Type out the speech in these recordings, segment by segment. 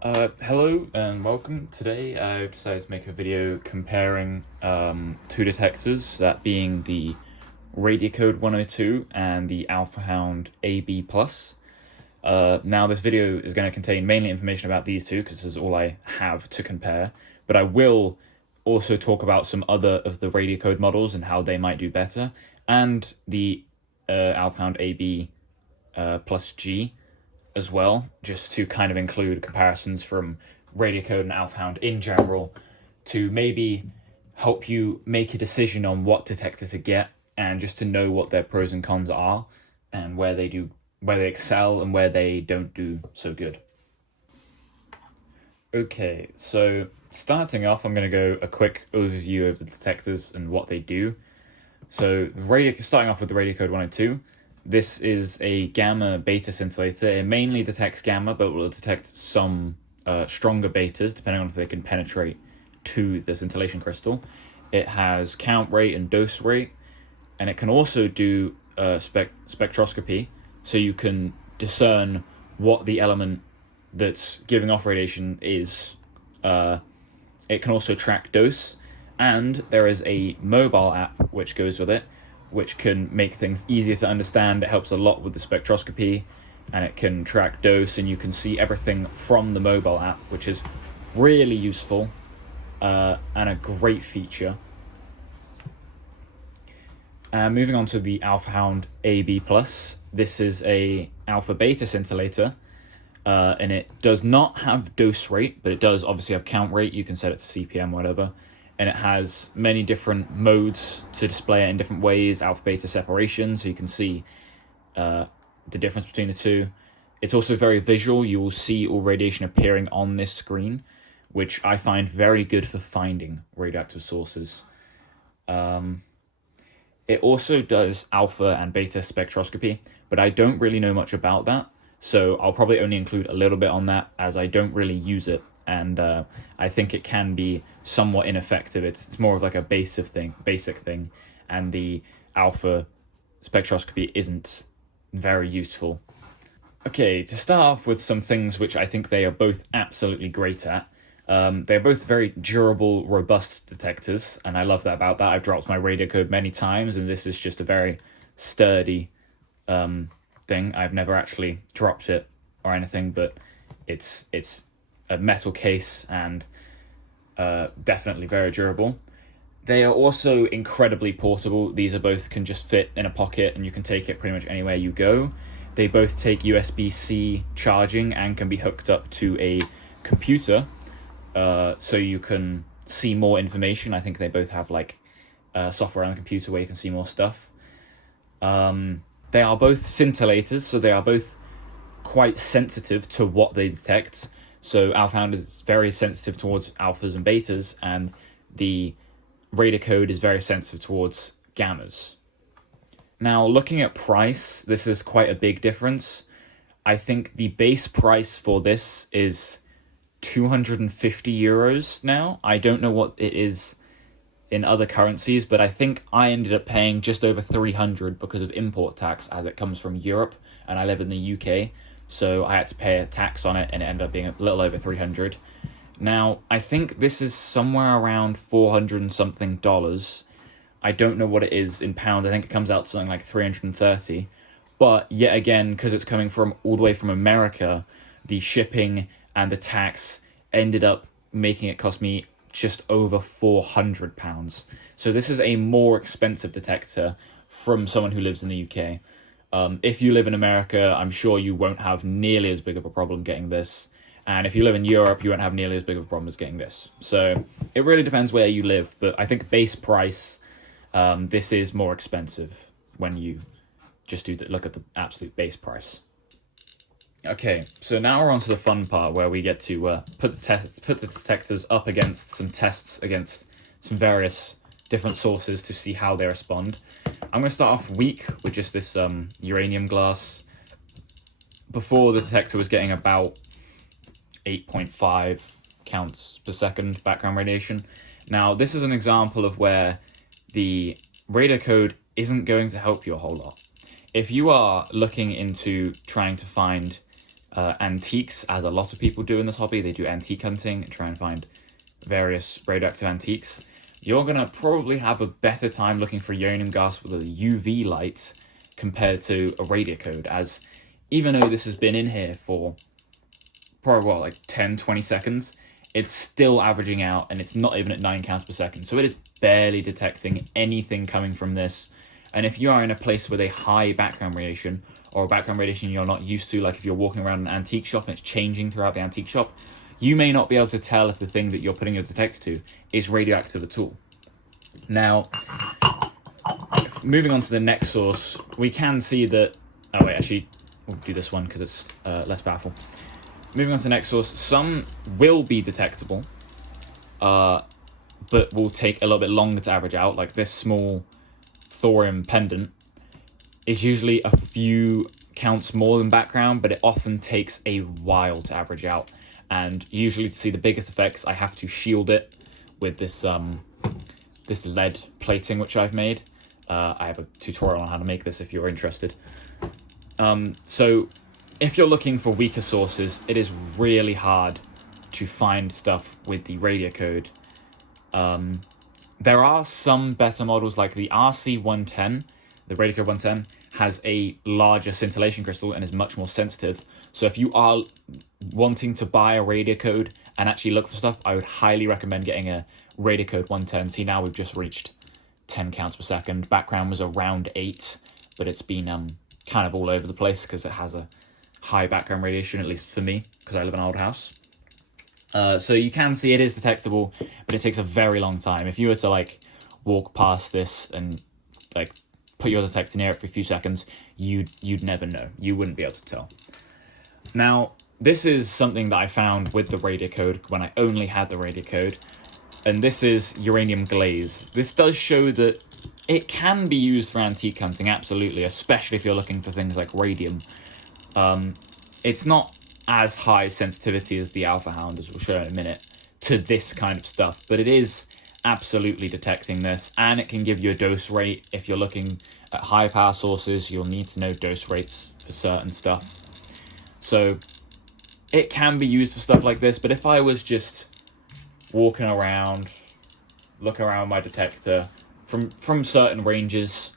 Hello and welcome. Today I've decided to make a video comparing two detectors, that being the Radiacode 102 and the hound AB+. Now this video is going to contain mainly information about these two because this is all I have to compare, but I will also talk about some other of the Radiacode models and how they might do better, and the hound AB plus G as well, just to kind of include comparisons from Radiacode and hound in general, to maybe help you make a decision on what detector to get, and just to know what their pros and cons are, and where they excel and where they don't do so good. Okay, so starting off, I'm going to go a quick overview of the detectors and what they do. So starting off with the Radiacode 102, this is a gamma beta scintillator. It mainly detects gamma, but will detect some stronger betas, depending on if they can penetrate to the scintillation crystal. It has count rate and dose rate, and it can also do spectroscopy, so you can discern what the element that's giving off radiation is. It can also track dose, and there is a mobile app which goes with it, which can make things easier to understand. It helps a lot with the spectroscopy, and it can track dose, and you can see everything from the mobile app, which is really useful and a great feature. Moving on to the hound AB+, this is a alpha beta scintillator, and it does not have dose rate, but it does obviously have count rate. You can set it to CPM, whatever. And it has many different modes to display it in different ways, alpha beta separation, so you can see the difference between the two. It's also very visual. You will see all radiation appearing on this screen, which I find very good for finding radioactive sources. It also does alpha and beta spectroscopy, but I don't really know much about that, so I'll probably only include a little bit on that, as I don't really use it, and I think it can be somewhat ineffective. It's more of like a basic thing, and the alpha spectroscopy isn't very useful. Okay, to start off with some things which I think they are both absolutely great at. They're both very durable, robust detectors, and I love that about that. I've dropped my Radiacode many times, and this is just a very sturdy thing. I've never actually dropped it or anything, but it's a metal case and definitely very durable. They are also incredibly portable. These are both can just fit in a pocket, and you can take it pretty much anywhere you go. They both take USB-C charging and can be hooked up to a computer, so you can see more information. I think they both have like software on the computer where you can see more stuff. They are both scintillators, so they are both quite sensitive to what they detect. So hound is very sensitive towards alphas and betas, and the Radiacode is very sensitive towards gammas. Now, looking at price, this is quite a big difference. I think the base price for this is 250 euros now. I don't know what it is in other currencies, but I think I ended up paying just over 300 because of import tax, as it comes from Europe, and I live in the UK. So I had to pay a tax on it, and it ended up being a little over 300. Now, I think this is somewhere around 400 and something dollars. I don't know what it is in pounds. I think it comes out to something like 330. But yet again, because it's coming from all the way from America, the shipping and the tax ended up making it cost me just over £400. So this is a more expensive detector from someone who lives in the UK. If you live in America, I'm sure you won't have nearly as big of a problem getting this. And if you live in Europe, you won't have nearly as big of a problem as getting this. So it really depends where you live. But I think base price, this is more expensive when you just look at the absolute base price. Okay, so now we're on to the fun part where we get to put the detectors up against some tests against some various different sources to see how they respond. I'm going to start off weak with just this uranium glass. Before, the detector was getting about 8.5 counts per second background radiation. Now, this is an example of where the Radiacode isn't going to help you a whole lot. If you are looking into trying to find antiques, as a lot of people do in this hobby. They do antique hunting and try and find various radioactive antiques. You're going to probably have a better time looking for uranium gas with a UV light compared to a Radiacode, as even though this has been in here for probably, like 10, 20 seconds, it's still averaging out, and it's not even at 9 counts per second. So it is barely detecting anything coming from this. And if you are in a place with a high background radiation, or a background radiation you're not used to, like if you're walking around an antique shop and it's changing throughout the antique shop, you may not be able to tell if the thing that you're putting your detector to is radioactive at all. Now, moving on to the next source, we can see that... Oh wait, actually, we'll do this one because it's less powerful. Moving on to the next source, some will be detectable, but will take a little bit longer to average out. Like this small thorium pendant is usually a few counts more than background, but it often takes a while to average out. And usually to see the biggest effects, I have to shield it with this this lead plating which I've made. I have a tutorial on how to make this if you're interested. So if you're looking for weaker sources, it is really hard to find stuff with the Radiacode. There are some better models, like the RC110, the Radiacode 110, has a larger scintillation crystal and is much more sensitive. So if you are wanting to buy a Radiacode and actually look for stuff, I would highly recommend getting a Radiacode 110. See, now we've just reached 10 counts per second. Background was around 8, but it's been kind of all over the place because it has a high background radiation, at least for me, because I live in an old house. So you can see it is detectable, but it takes a very long time. If you were to like walk past this and like put your detector near it for a few seconds, you'd never know. You wouldn't be able to tell. Now, this is something that I found with the Radiacode when I only had the Radiacode, and this is uranium glaze. This does show that it can be used for antique hunting, absolutely, especially if you're looking for things like radium. It's not as high sensitivity as the alpha hound, as we'll show in a minute, to this kind of stuff, but it is absolutely detecting this, and it can give you a dose rate. If you're looking at high power sources, you'll need to know dose rates for certain stuff. So it can be used for stuff like this, but if I was just walking around, looking around my detector from certain ranges,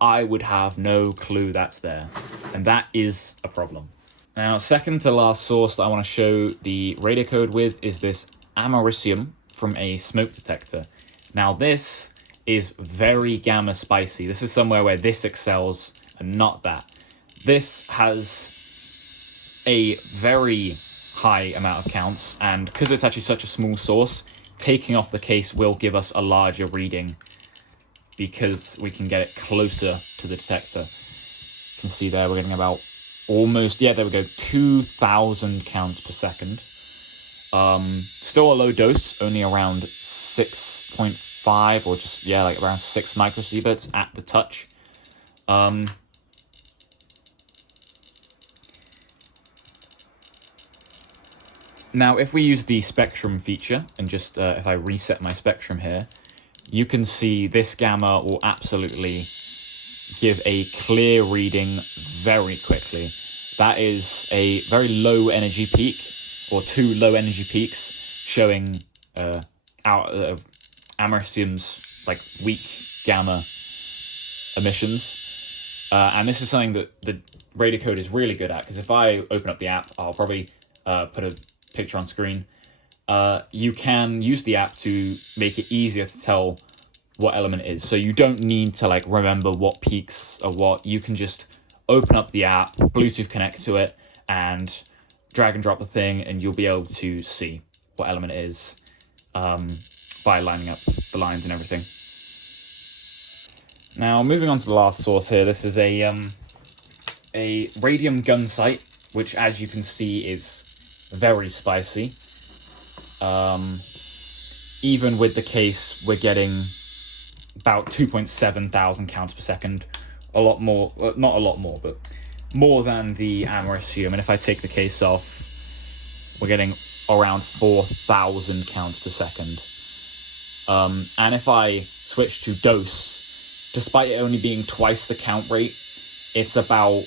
I would have no clue that's there, and that is a problem. Now, second to last source that I want to show the Radiacode with is this americium from a smoke detector. Now, this is very gamma spicy. This is somewhere where this excels and not that. This has a very high amount of counts, and because it's actually such a small source, taking off the case will give us a larger reading because we can get it closer to the detector. You can see there we're getting about almost, yeah, there we go, 2,000 counts per second. Still a low dose, only around 6.5 or just, yeah, like around 6 microsieverts at the touch. Now, if we use the spectrum feature and just, if I reset my spectrum here, you can see this gamma will absolutely give a clear reading very quickly. That is a very low energy peak, or 2 low energy peaks, showing americium's like weak gamma emissions. And this is something that the Radiacode is really good at, because if I open up the app, I'll probably put a picture on screen. You can use the app to make it easier to tell what element it is. So you don't need to like remember what peaks are what. You can just open up the app, Bluetooth connect to it, and drag and drop the thing, and you'll be able to see what element it is by lining up the lines and everything. Now, moving on to the last source here, this is a radium gun sight, which, as you can see, is very spicy. Even with the case, we're getting about 2.7 thousand counts per second. A lot more, not a lot more, but more than the americium. And if I take the case off, we're getting around 4,000 counts per second. And if I switch to dose, despite it only being twice the count rate, it's about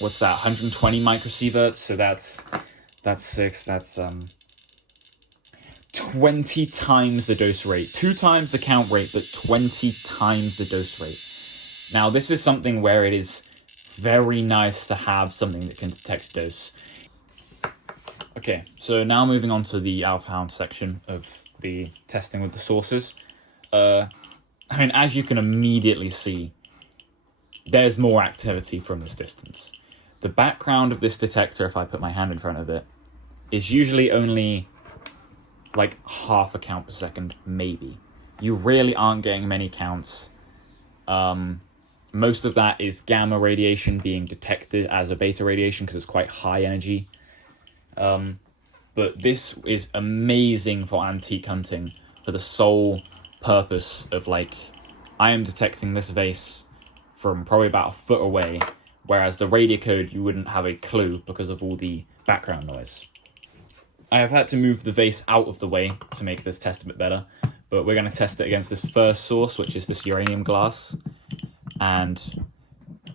what's that, 120 microsieverts, so that's 6, that's 20 times the dose rate. 2 times the count rate, but 20 times the dose rate. Now, this is something where it is very nice to have something that can detect dose. Okay, so now moving on to the alpha hound section of the testing with the sources. I mean, as you can immediately see, there's more activity from this distance. The background of this detector, if I put my hand in front of it, is usually only like half a count per second, maybe. You really aren't getting many counts. Most of that is gamma radiation being detected as a beta radiation because it's quite high energy. But this is amazing for antique hunting for the sole purpose of, like, I am detecting this vase from probably about a foot away, whereas the Radiacode you wouldn't have a clue because of all the background noise. I have had to move the vase out of the way to make this test a bit better, but we're going to test it against this first source, which is this uranium glass. And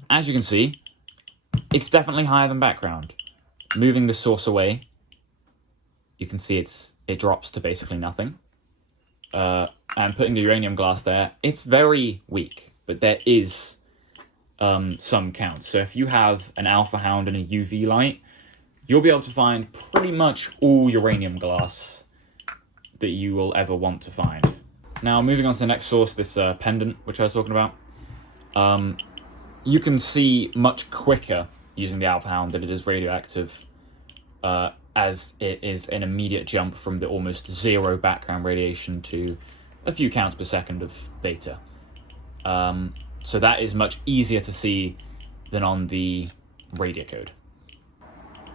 as you can see, it's definitely higher than background. Moving the source away, you can see it drops to basically nothing. And putting the uranium glass there, it's very weak, but there is some counts. So if you have an alpha hound and a UV light, you'll be able to find pretty much all uranium glass that you will ever want to find. Now, moving on to the next source, this pendant, which I was talking about. You can see much quicker using the alpha hound that it is radioactive, as it is an immediate jump from the almost 0 background radiation to a few counts per second of beta. So that is much easier to see than on the Radiacode.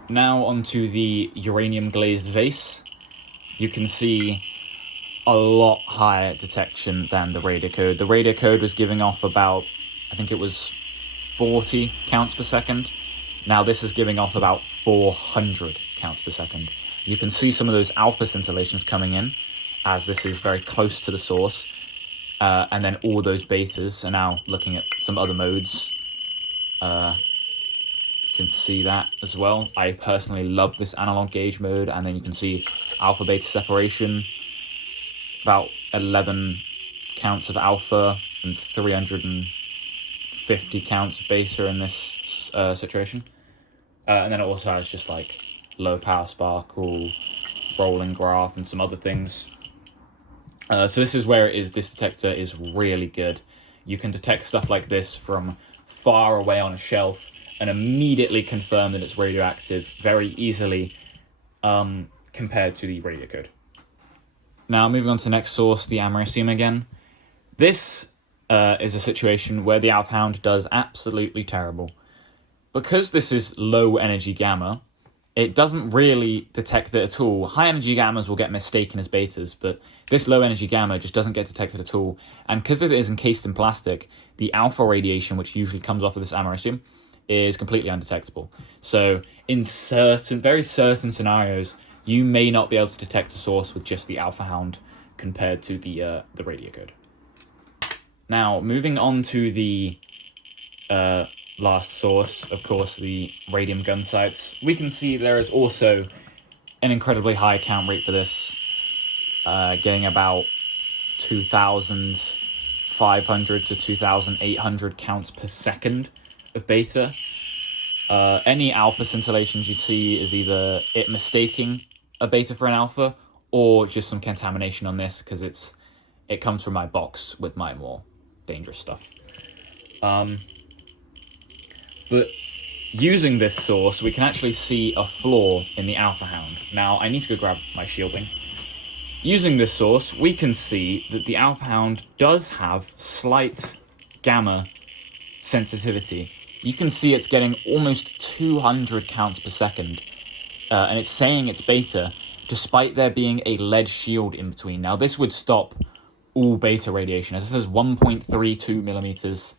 Now onto the uranium glazed vase. You can see a lot higher detection than the Radiacode. The Radiacode was giving off about, I think it was 40 counts per second. Now this is giving off about 400 counts per second. You can see some of those alpha scintillations coming in, as this is very close to the source. And then all those betas are now looking at some other modes. You can see that as well. I personally love this analog gauge mode, and then you can see alpha beta separation. About 11 counts of alpha and 350 counts of beta in this situation. And then it also has just like low power sparkle, rolling graph, and some other things. So this is where this detector is really good. You can detect stuff like this from far away on a shelf and immediately confirm that it's radioactive very easily, compared to the Radiacode. Now, moving on to the next source, the americium again. This is a situation where the alpha hound does absolutely terrible. Because this is low energy gamma, it doesn't really detect it at all. High energy gammas will get mistaken as betas, but this low energy gamma just doesn't get detected at all. And because it is encased in plastic, the alpha radiation, which usually comes off of this americium, is completely undetectable. So in very certain scenarios, you may not be able to detect a source with just the alpha hound compared to the Radiacode. Now, moving on to the last source, of course, the radium gun sights. We can see there is also an incredibly high count rate for this, getting about 2,500 to 2,800 counts per second of beta. Any alpha scintillations you see is either it mistaking a beta for an alpha, or just some contamination on this, because it comes from my box with my more dangerous stuff. But using this source, we can actually see a flaw in the alpha hound. Now, I need to go grab my shielding. Using this source, we can see that the alpha hound does have slight gamma sensitivity. You can see it's getting almost 200 counts per second, and it's saying it's beta, despite there being a lead shield in between. Now, this would stop all beta radiation. As it says 1.32 millimeters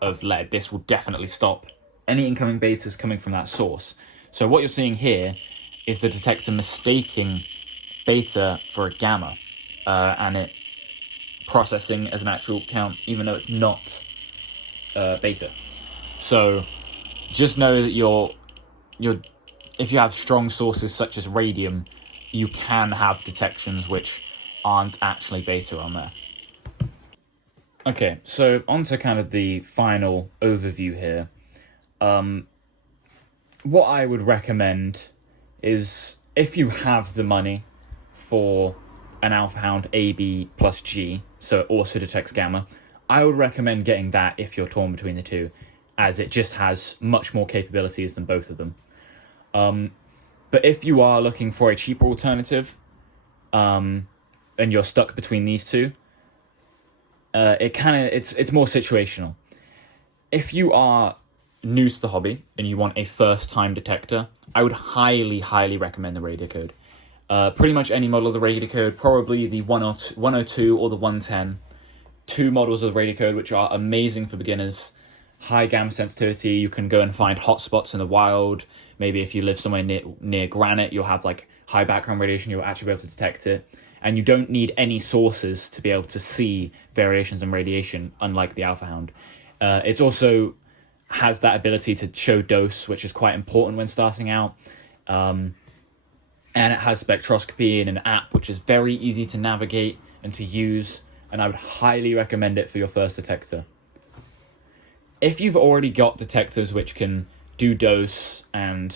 of lead, this will definitely stop any incoming betas coming from that source. So what you're seeing here is the detector mistaking beta for a gamma, and it processing as an actual count, even though it's not beta. So just know that if you have strong sources such as radium, you can have detections which aren't actually beta on there. Okay, so on to kind of the final overview here. What I would recommend is, if you have the money for an Alpha Hound AB plus G, so it also detects gamma, I would recommend getting that if you're torn between the two, as it just has much more capabilities than both of them. But if you are looking for a cheaper alternative, and you're stuck between these two, it's more situational. If you are new to the hobby and you want a first-time detector, I would highly recommend the Radiacode. Pretty much any model of the Radiacode, probably the 102 or the 110. Two models of the Radiacode which are amazing for beginners. High gamma sensitivity, you can go and find hotspots in the wild. Maybe if you live somewhere near granite, you'll have like high background radiation, you'll actually be able to detect it. And you don't need any sources to be able to see variations in radiation, unlike the Alpha Hound. It also has that ability to show dose, which is quite important when starting out. And it has spectroscopy in an app, which is very easy to navigate and to use. And I would highly recommend it for your first detector. If you've already got detectors which can do dose and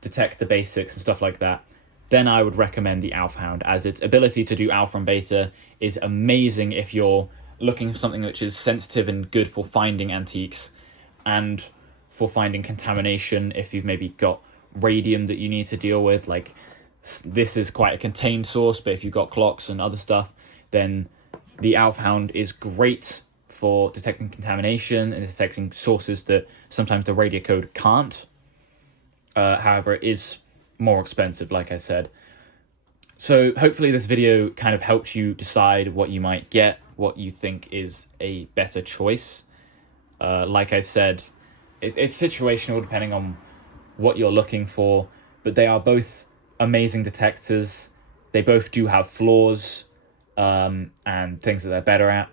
detect the basics and stuff like that, then I would recommend the Alpha Hound, as its ability to do alpha and beta is amazing if you're looking for something which is sensitive and good for finding antiques, and for finding contamination if you've maybe got radium that you need to deal with. Like, this is quite a contained source, but if you've got clocks and other stuff, then the Alpha Hound is great for detecting contamination and detecting sources that sometimes the Radiacode can't. However, it is more expensive, like I said. So hopefully this video kind of helps you decide what you might get, what you think is a better choice. Like I said, it's situational depending on what you're looking for, but they are both amazing detectors. They both do have flaws and things that they're better at,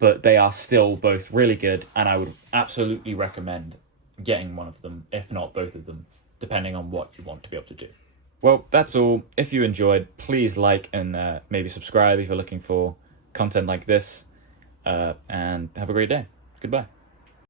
but they are still both really good, and I would absolutely recommend getting one of them, if not both of them, depending on what you want to be able to do. Well, that's all. If you enjoyed, please like and maybe subscribe if you're looking for content like this, and have a great day. Goodbye.